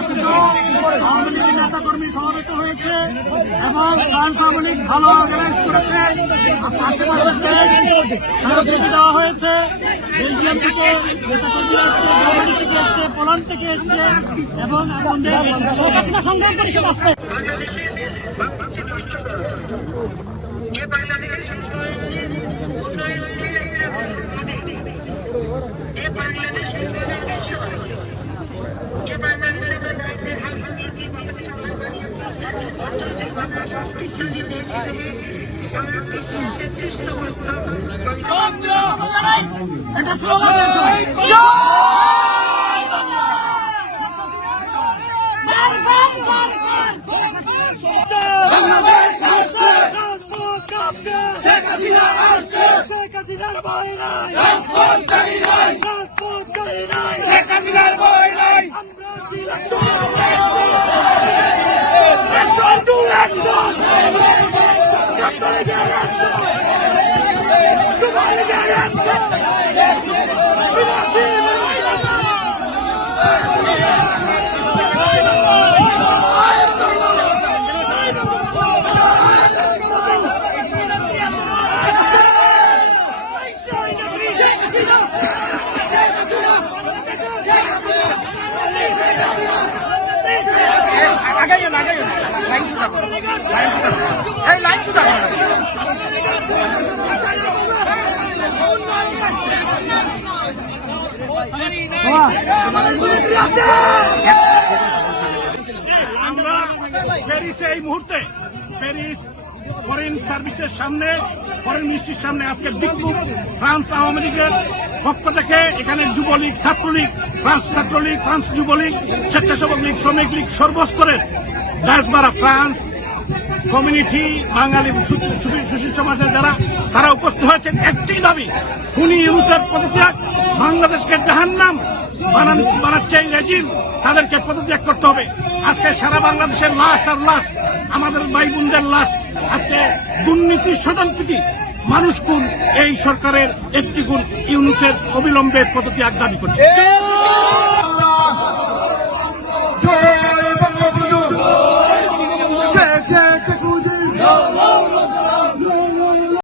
প্রকাশিত আওয়ামী লীগের নেতা কর্মী সমবেত হয়েছে এবং ফ্রান্স আওয়ামী ভালো অর্গানাইজ করেছে। আশেপাশের দেশ সহযোগী দেওয়া হয়েছে। বেলজিয়াম থেকে থেকে এসছে পোল্যান্ড থেকে এসছে এবং এখন সংগ্রাম পরিষদ আসছে। যে বাংলাদেশ এটা স্লোগান শেখ হাসিনার ভয় নাই। রাজপথ চাই নাই রাজপথ চাই নাই শেখ হাসিনার ভয় আমরা প্যারিসে এই মুহূর্তে প্যারিস ফরেন সার্ভিসের সামনে, ফরেন মিনিস্ট্রির সামনে আজকে ফ্রান্স আওয়ামী লীগের পক্ষ থেকে। এখানে Jubo League, Chhatra League, France Chhatra League, France Jubo League, Swechchhasebak League, Sramik League সর্বস্তরের ডাসবারা ফ্রান্স কমিউনিটি, বাঙালি সুশীল সমাজের যারা, তারা উপস্থিত হয়েছেন। একটি দাবি, খুনি ইউনুসের পদত্যাগ বাংলাদেশকে জাহান্নাম। বানাচ্ছে এই রেজিম, তাদেরকে পদত্যাগ করতে হবে। আজকে সারা বাংলাদেশের লাশ আর লাশ, আমাদের ভাই বোনদের লাশ, আজকে দুর্নীতি সদনপ্রীতি মানুষ কোন এই সরকারের একটি গুণ ইউনুসের অবিলম্বে পদত্যাগ দাবি করছে।